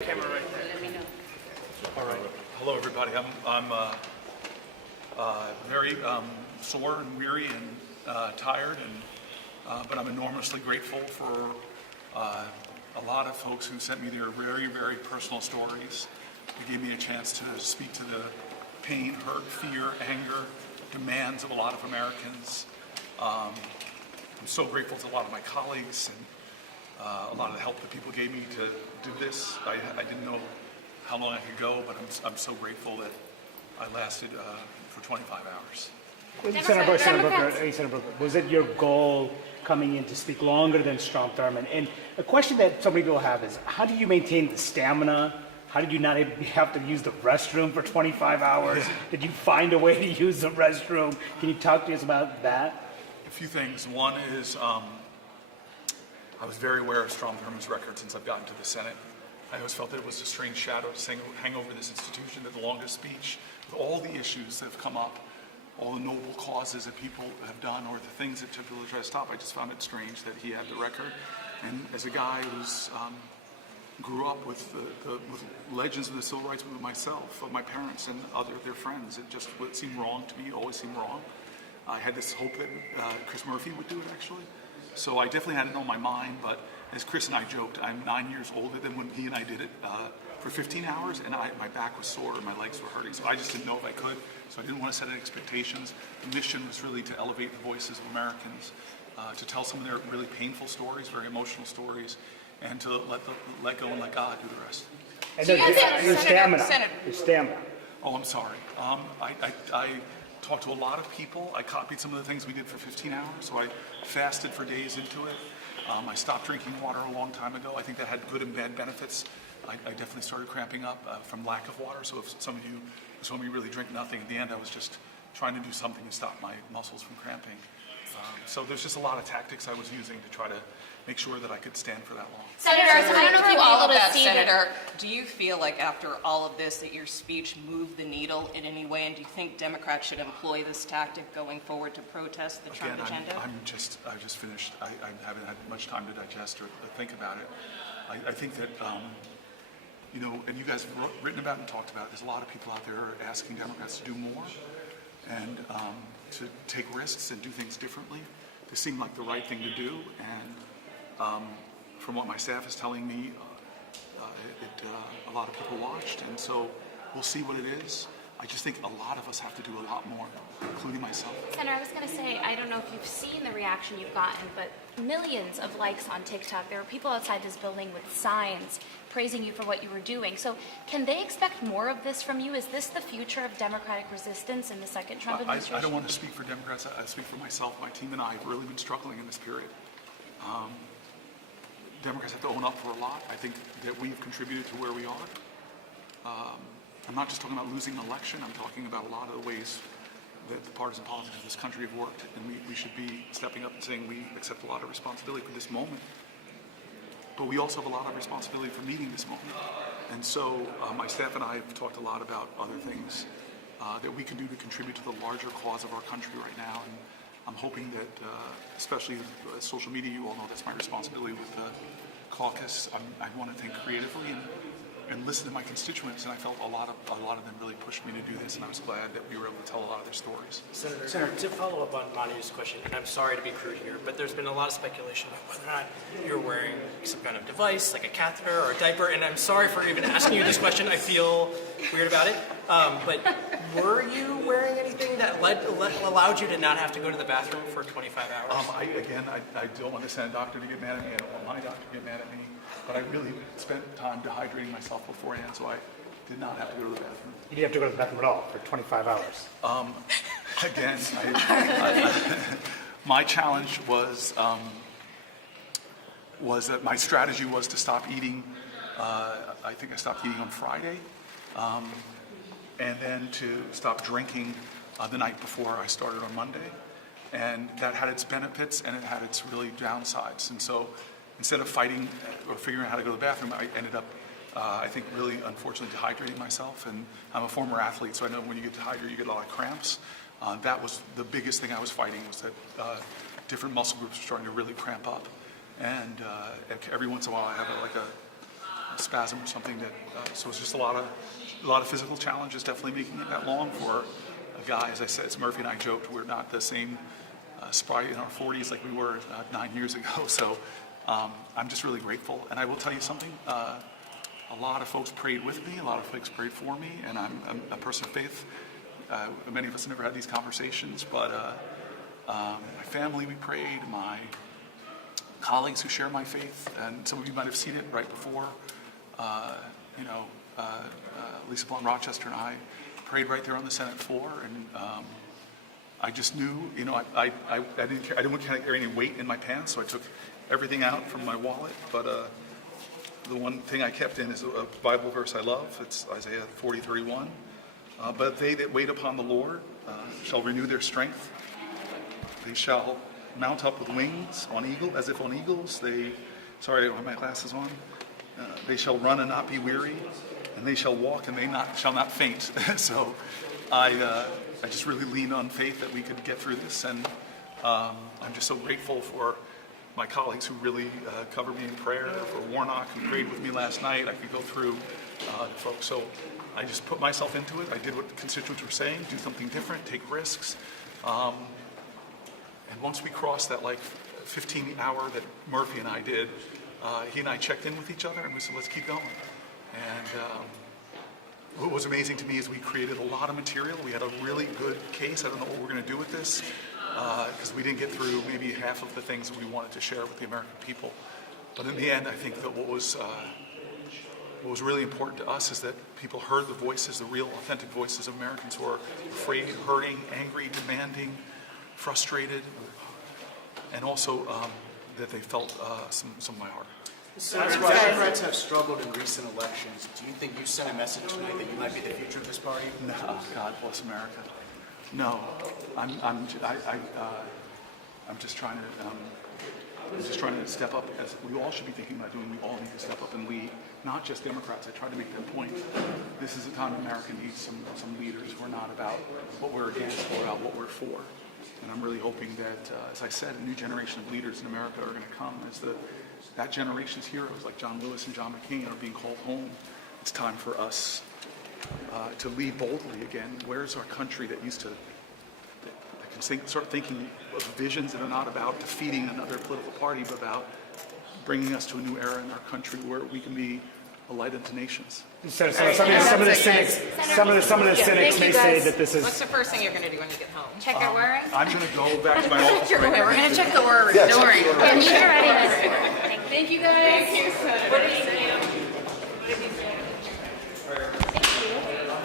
Camera right there. Let me know. All right. Hello, everybody. I'm very sore and weary and tired, but I'm enormously grateful for a lot of folks who sent me their very, very personal stories. They gave me a chance to speak to the pain, hurt, fear, anger, demands of a lot of Americans. I'm so grateful to a lot of my colleagues and a lot of the help that people gave me to do this. I didn't know how long I could go, but I'm so grateful that I lasted for 25 hours. Senator Booker, was it your goal coming in to speak longer than Strom Thurmond? And a question that so many people have is, how do you maintain the stamina? How did you not have to use the restroom for 25 hours? Did you find a way to use the restroom? Can you talk to us about that? A few things. One is I was very aware of Strom Thurmond's record since I've gotten to the Senate. I always felt that it was a strange shadow to hang over this institution, that the longest speech, with all the issues that have come up, all the noble causes that people have done, or the things that people try to stop, I just found it strange that he had the record. And as a guy who's grew up with with legends of the civil rights movement myself, of my parents and their friends, it just seemed wrong to me. It always seemed wrong. I had this hope that Chris Murphy would do it, actually. So I definitely had it on my mind, but as Chris and I joked, I'm 9 years older than when he and I did it for 15 hours, and my back was sore and my legs were hurting, so I just didn't know if I could, so I didn't want to set any expectations. The mission was really to elevate the voices of Americans, to tell some of their really painful stories, very emotional stories, and to let go and let God do the rest. And Your stamina. Oh, I'm sorry. I talked to a lot of people. I copied some of the things we did for 15 hours, so I fasted for days into it. I stopped drinking water a long time ago. I think that had good and bad benefits. I definitely started cramping up from lack of water, so if some of you really drink nothing, in the end I was just trying to do something to stop my muscles from cramping. So there's just a lot of tactics I was using to try to make sure that I could stand for that long. Senator, I don't know if you all able of to that, see Senator, do you feel like after all of this that your speech moved the needle in any way, and do you think Democrats should employ this tactic going forward to protest the Trump agenda? I just finished. I haven't had much time to digest or think about it. I think that, and you guys have written about it and talked about it, there's a lot of people out there asking Democrats to do more and to take risks and do things differently. They seem like the right thing to do, and from what my staff is telling me, a lot of people watched, and so we'll see what it is. I just think a lot of us have to do a lot more, including myself. Senator, I was going to say, I don't know if you've seen the reaction you've gotten, but millions of likes on TikTok. There were people outside this building with signs praising you for what you were doing. So can they expect more of this from you? Is this the future of Democratic resistance in the second Trump administration? I don't want to speak for Democrats. I speak for myself. My team and I have really been struggling in this period. Democrats have to own up for a lot. I think that we've contributed to where we are. I'm not just talking about losing an election. I'm talking about a lot of the ways that the partisan politics of this country have worked, and we should be stepping up and saying we accept a lot of responsibility for this moment. But we also have a lot of responsibility for meeting this moment. And so my staff and I have talked a lot about other things that we can do to contribute to the larger cause of our country right now. And I'm hoping that, especially social media, you all know that's my responsibility with the caucus. I want to think creatively and listen to my constituents, and I felt a lot of them really pushed me to do this, and I was glad that we were able to tell a lot of their stories. Senator, to follow up on Manu's question, and I'm sorry to be crude here, but there's been a lot of speculation about whether or not you're wearing some kind of device, like a catheter or a diaper, and I'm sorry for even asking you this question. I feel weird about it. But were you wearing anything that allowed you to not have to go to the bathroom for 25 hours? I don't want the Senate doctor to get mad at me. I don't want my doctor to get mad at me. But I really spent time dehydrating myself beforehand, so I did not have to go to the bathroom. You didn't have to go to the bathroom at all for 25 hours. My challenge was that my strategy was to stop eating. I think I stopped eating on Friday, and then to stop drinking the night before I started on Monday. And that had its benefits and it had its really downsides. And so instead of fighting or figuring out how to go to the bathroom, I ended up, I think, really unfortunately dehydrating myself. And I'm a former athlete, so I know when you get dehydrated, you get a lot of cramps. That was the biggest thing I was fighting, was that different muscle groups were starting to really cramp up. And every once in a while, I have spasm or something that, so it's just a lot of physical challenges, definitely making it that long for a guy. As I said, as Murphy and I joked, we're not the same spry in our 40s like we were 9 years ago. So I'm just really grateful. And I will tell you something, a lot of folks prayed with me, a lot of folks prayed for me, and I'm a person of faith. Many of us have never had these conversations, but my family, we prayed, my colleagues who share my faith, and some of you might have seen it right before. Lisa Blunt Rochester and I prayed right there on the Senate floor, and I just knew, I didn't care, I didn't want to carry any weight in my pants, so I took everything out from my wallet. But the one thing I kept in is a Bible verse I love. It's Isaiah 40:31. But they that wait upon the Lord shall renew their strength. They shall mount up with wings as if on eagles. Sorry, I don't have my glasses on. They shall run and not be weary, and they shall walk and shall not faint. So I just really lean on faith that we could get through this, and I'm just so grateful for my colleagues who really covered me in prayer, for Warnock who prayed with me last night. I could go through the folks. So I just put myself into it. I did what the constituents were saying, do something different, take risks. And once we crossed that 15 hour that Murphy and I did, he and I checked in with each other and we said, let's keep going. And what was amazing to me is we created a lot of material. We had a really good case. I don't know what we're going to do with this because we didn't get through maybe half of the things that we wanted to share with the American people. But in the end, I think that what was really important to us is that people heard the voices, the real, authentic voices of Americans who are afraid, hurting, angry, demanding, frustrated, and also that they felt some of my heart. Senator, Democrats have struggled in recent elections. Do you think you sent a message tonight that you might be the future of this party? No, God bless America. No, I'm just trying to step up, as we all should be thinking about doing. We all need to step up and lead, not just Democrats. I try to make that point. This is a time America needs some leaders who are not about what we're against, but about what we're for. And I'm really hoping that, as I said, a new generation of leaders in America are going to come as that generation's heroes like John Lewis and John McCain are being called home. It's time for us to lead boldly again. Where's our country that can start thinking of visions that are not about defeating another political party, but about bringing us to a new era in our country where we can be a light unto nations. So some of the cynics may say that this is. What's the first thing you're going to do when you get home? Check your work. I'm going to go back to my office. Okay, we're going to check the word. Yeah, Don't worry. And you're ready. Thank you guys. Thank you, Senator.